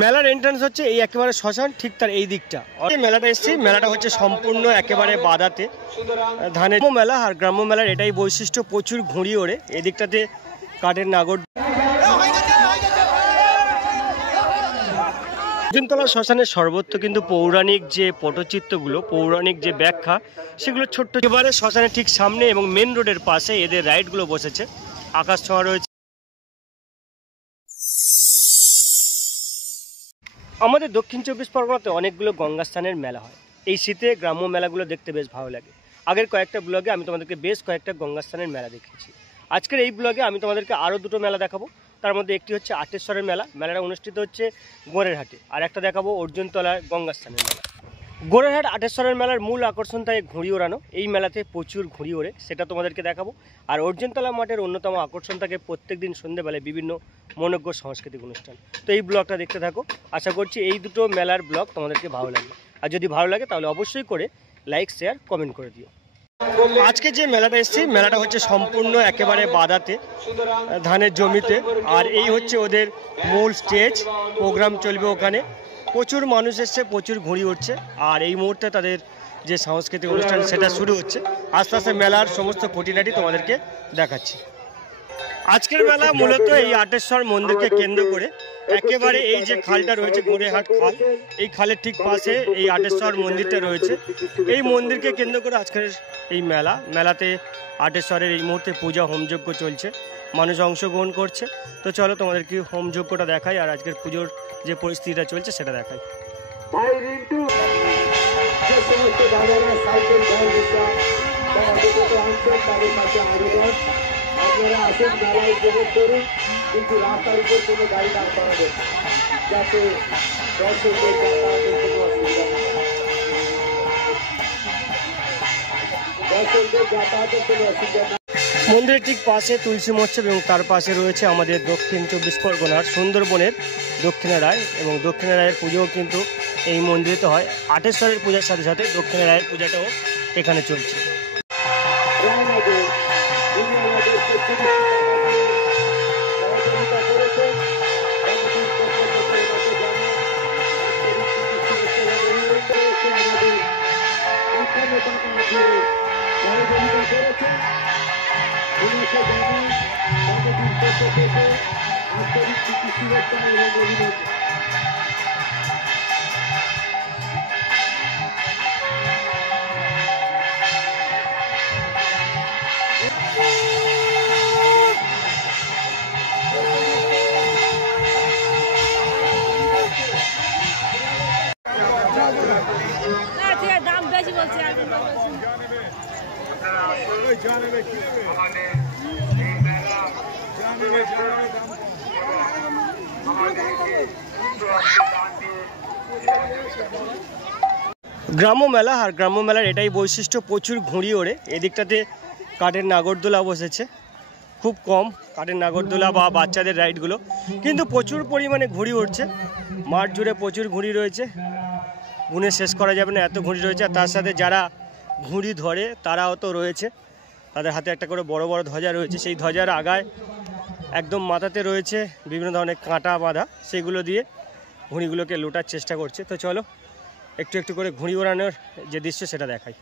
মেলার এন্ট্রান্স হচ্ছে এই একেবারে শ্মশান ঠিক তার এই দিকটা। মেলাটা এসেছি, মেলাটা হচ্ছে সম্পূর্ণ একেবারে বাদাতে ধানের মেলা। আর গ্রাম্য মেলার এটাই বৈশিষ্ট্য, প্রচুর ঘুড়ি ওড়ে এদিকটাতে, কাঠের নাগর। অর্জুনতলা শ্মশানের সর্বত্র কিন্তু পৌরাণিক যে পটচিত্রগুলো, পৌরাণিক যে ব্যাখ্যা, সেগুলো ছোট্ট একেবারে শ্মশানের ঠিক সামনে এবং মেন রোডের পাশে এদের রাইডগুলো বসেছে। আকাশ ছোঁয়া রয়েছে। আমাদের দক্ষিণ চব্বিশ পরগনাতে অনেকগুলো গঙ্গাস্থানের মেলা হয়। এই শীতে গ্রাম্য মেলাগুলো দেখতে বেশ ভালো লাগে। আগের কয়েকটা ব্লগে আমি তোমাদেরকে বেশ কয়েকটা গঙ্গাস্থানের মেলা দেখিয়েছি। আজকের এই ব্লগে আমি তোমাদেরকে আরও দুটো মেলা দেখাবো। তার মধ্যে একটি হচ্ছে আটেশ্বরের মেলা, মেলাটা অনুষ্ঠিত হচ্ছে গোড়েরহাটে। আর একটা দেখাবো অর্জুনতলার গঙ্গাস্থানের মেলা। গোড়েরহাট আটেশ্বরের মেলার মূল আকর্ষণ তাই ঘুড়ি ওড়ানো। এই মেলাতে প্রচুর ঘুড়ি ওড়ে, সেটা তোমাদেরকে দেখাবো। আর অর্জুনতলা মাঠের অন্যতম আকর্ষণ থাকে প্রত্যেক দিন সন্ধ্যেবেলায় বিভিন্ন মনোজ্ঞ সাংস্কৃতিক অনুষ্ঠান। তো এই ব্লগটা দেখতে থাকো। আশা করছি এই দুটো মেলার ব্লগ তোমাদেরকে ভালো লাগবে। আর যদি ভালো লাগে তাহলে অবশ্যই করে লাইক, শেয়ার, কমেন্ট করে দিও। আজকে যে মেলাটা এসেছি, মেলাটা হচ্ছে সম্পূর্ণ একেবারে বাদাতে ধানের জমিতে। আর এই হচ্ছে ওদের মূল স্টেজ, প্রোগ্রাম চলবে ওখানে। প্রচুর মানুষ এসছে, প্রচুর ঘুড়ি উঠছে। আর এই মুহূর্তে তাদের যে সাংস্কৃতিক অনুষ্ঠান সেটা শুরু হচ্ছে। আস্তে আস্তে মেলার সমস্ত খুঁটিনাটি তোমাদেরকে দেখাচ্ছি। আজকের মেলা মূলত এই আটেশ্বর মন্দিরকে কেন্দ্র করে, একেবারে এই যে খালটা রয়েছে গোড়েরহাট খাল, এই খালের ঠিক পাশে এই আটেশ্বর মন্দিরটা রয়েছে। এই মন্দিরকে কেন্দ্র করে আজকের এই মেলাতে আটেশ্বরের এই মুহূর্তে পূজা হোমযজ্ঞ চলছে, মানুষ অংশগ্রহণ করছে। তো চলো তোমাদেরকে হোমযজ্ঞটা দেখাই আর আজকের পুজোর যে পরিস্থিতিটা চলছে সেটা দেখাই। আপনারা আসেন, মেলায় উপভোগ করুন, কিন্তু রাস্তার উপর কোনো গাড়ি দাঁড় করাবেন যাতে দর্শকদের যাতায়াতের কোনো অসুবিধা না হয়। দর্শকদের যাতায়াতের কোনো অসুবিধা না। মন্দিরের ঠিক পাশে তুলসী মহোৎসব এবং তার পাশে রয়েছে আমাদের দক্ষিণ চব্বিশ পরগনার সুন্দরবনের দক্ষিণা রায়। এবং দক্ষিণা রায়ের পুজোও কিন্তু এই মন্দিরেতে হয়। আটেশ্বরের পূজার সাথে সাথে দক্ষিণা রায়ের পূজাটাও এখানে চলছে। দাম বেশি বলছে। গ্রাম্য মেলা, আর গ্রাম্য মেলার এটাই বৈশিষ্ট্য, প্রচুর ঘুড়ি ওড়ে এদিকটাতে। কাঠের নাগরদোলা বসেছে, খুব কম কাঠের নাগরদোলা বা বাচ্চাদের রাইডগুলো, কিন্তু প্রচুর পরিমাণে ঘুড়ি উঠছে। মাঠ জুড়ে প্রচুর ঘুড়ি রয়েছে, গুনে শেষ করা যাবে না, এত ঘুড়ি রয়েছে। আর তার সাথে যারা ঘুড়ি ধরে তারাও তো রয়েছে, তাদের হাতে একটা করে বড় বড় ধ্বজা রয়েছে। সেই ধ্বজার আগায় একদম মাথাতে রয়েছে বিভিন্ন ধরনের কাঁটা বাঁধা, সেগুলো দিয়ে ঘুড়িগুলোকে লুটার চেষ্টা করছে। তো চলো একটু একটু করে ঘুড়ি ওড়ানোর যে দৃশ্য সেটা দেখাই।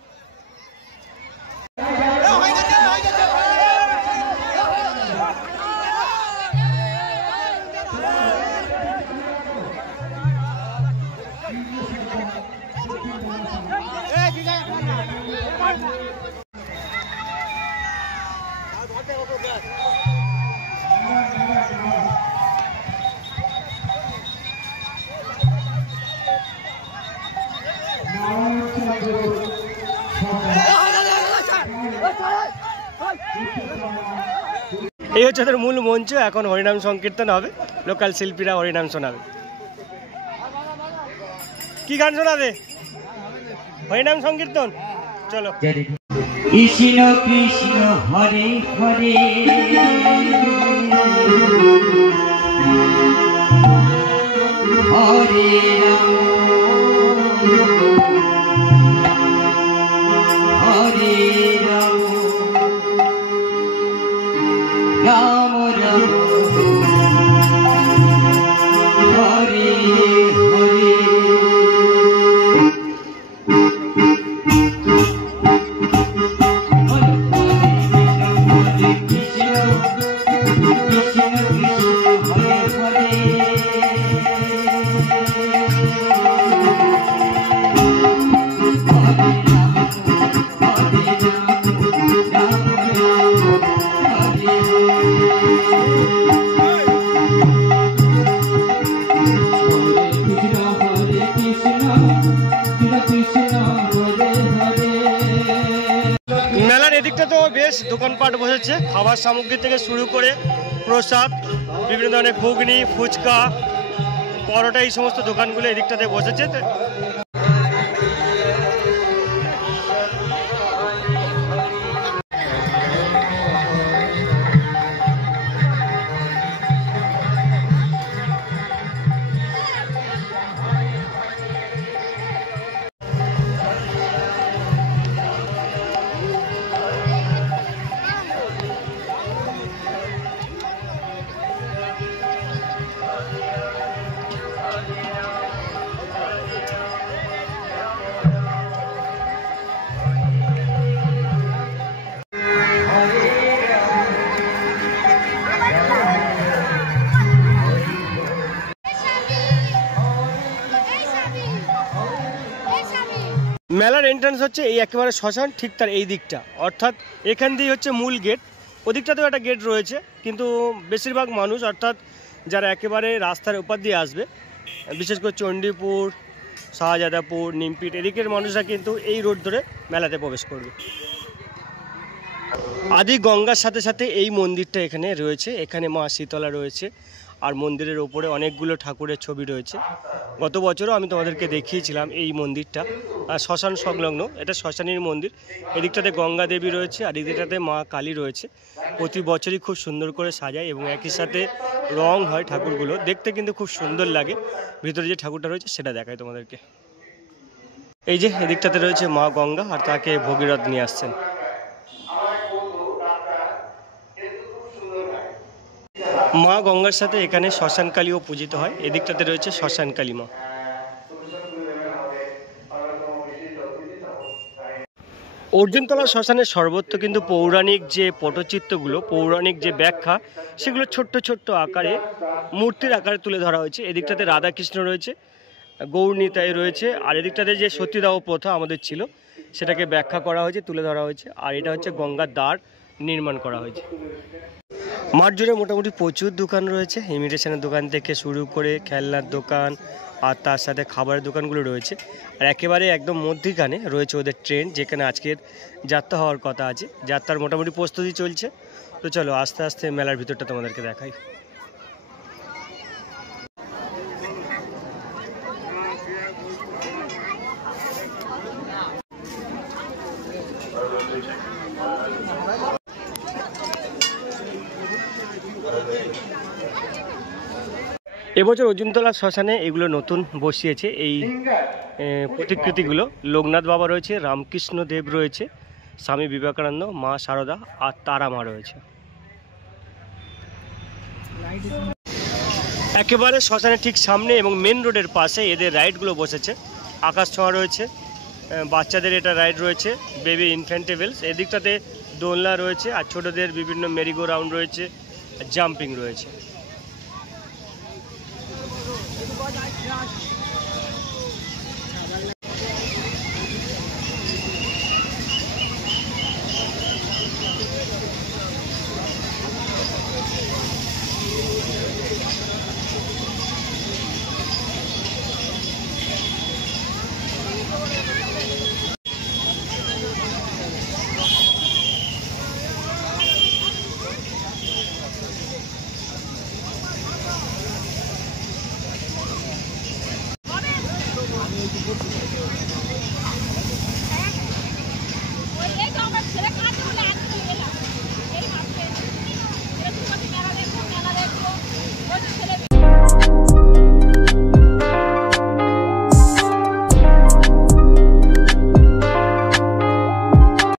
এই হচ্ছে ওদের মূল মঞ্চ। এখন হরিনাম সংকীর্তন হবে, লোকাল শিল্পীরা হরিনাম শোনাবে। কি গান শোনাবে? হরিনাম সংকীর্তন। চলো। কৃষ্ণ কৃষ্ণ হরে হরে হরে রাম হরে রাম রাম রাম হরে দোকানপাট বসেছে, খাবার সামগ্রী থেকে শুরু করে প্রসাদ, বিভিন্ন ধরনের ঘুগনি, ফুচকা, পরোটা, এই সমস্ত দোকানগুলো এদিকটাতে বসেছে। মেলার এন্ট্রান্স হচ্ছে এই একেবারে শ্মশান, ঠিক তার এই দিকটা, অর্থাৎ এখান দিয়ে হচ্ছে মূল গেট। ওদিকটাতেও একটা গেট রয়েছে, কিন্তু বেশিরভাগ মানুষ অর্থাৎ যারা একেবারে রাস্তার উপর দিয়ে আসবে, বিশেষ করে চণ্ডীপুর, শাহজাদাপুর, নিমপিট এদিকের মানুষরা কিন্তু এই রোড ধরে মেলাতে প্রবেশ করবে। আদি গঙ্গার সাথে সাথে এই মন্দিরটা এখানে রয়েছে। এখানে মা শীতলা রয়েছে, আর মন্দিরের ওপরে অনেকগুলো ঠাকুরের ছবি রয়েছে। গত বছরও আমি তোমাদেরকে দেখিয়েছিলাম এই মন্দিরটা, শ্মশান সংলগ্ন, এটা শ্মশানের মন্দির। এদিকটাতে গঙ্গা দেবী রয়েছে, আর এদিকটাতে মা কালী রয়েছে। প্রতি বছরই খুব সুন্দর করে সাজায় এবং একই সাথে রং হয় ঠাকুরগুলো, দেখতে কিন্তু খুব সুন্দর লাগে। ভিতরে যে ঠাকুরটা রয়েছে সেটা দেখায় তোমাদেরকে। এই যে এদিকটাতে রয়েছে মা গঙ্গা, আর তাকে ভগীরথ নিয়ে আসছেন। মা গঙ্গার সাথে এখানে শ্মশান কালীও পূজিত হয়। এদিকটাতে রয়েছে শ্মশান কালী মা। অর্জুনতলা শ্মশানের সর্বত্র কিন্তু পৌরাণিক যে পটচিত্রগুলো, পৌরাণিক যে ব্যাখ্যা, সেগুলো ছোট্ট ছোট্ট আকারে মূর্তির আকারে তুলে ধরা হয়েছে। এদিকটাতে রাধাকৃষ্ণ রয়েছে, গৌরনীতাই রয়েছে, আর এদিকটাতে যে সতীদাহ প্রথা আমাদের ছিল সেটাকে ব্যাখ্যা করা হয়েছে, তুলে ধরা হয়েছে। আর এটা হচ্ছে গঙ্গার দ্বার নির্মাণ করা হয়েছে। মাঠ জুড়ে মোটামুটি প্রচুর দোকান রয়েছে, ইমিটেশনের দোকান থেকে শুরু করে খেলনার দোকান, আর তার সাথে খাবারের দোকানগুলো রয়েছে। আর একেবারে একদম মধ্যিখানে রয়েছে ওদের ট্রেন, যেখানে আজকের যাত্রা হওয়ার কথা আছে। যাত্রার মোটামুটি প্রস্তুতি চলছে। তো চলো আস্তে আস্তে মেলার ভিতরটা তোমাদেরকে দেখাই। এবছর অর্জুনতলা শ্মশানে এগুলো নতুন বসিয়েছে, এই প্রতিকৃতিগুলো। লোকনাথ বাবা রয়েছে, রামকৃষ্ণ দেব রয়েছে, স্বামী বিবেকানন্দ, মা শারদা, আর তারা মা রয়েছে। একেবারে শ্মশানের ঠিক সামনে এবং মেন রোডের পাশে এদের রাইডগুলো বসেছে। আকাশ ছোঁয়া রয়েছে, বাচ্চাদের এটা রাইড রয়েছে, বেবি ইনফ্যান্টেবলস। এদিকটাতে দোলনা রয়েছে, আর ছোটদের বিভিন্ন মেরিগো রাউন্ড রয়েছে, জাম্পিং রয়েছে।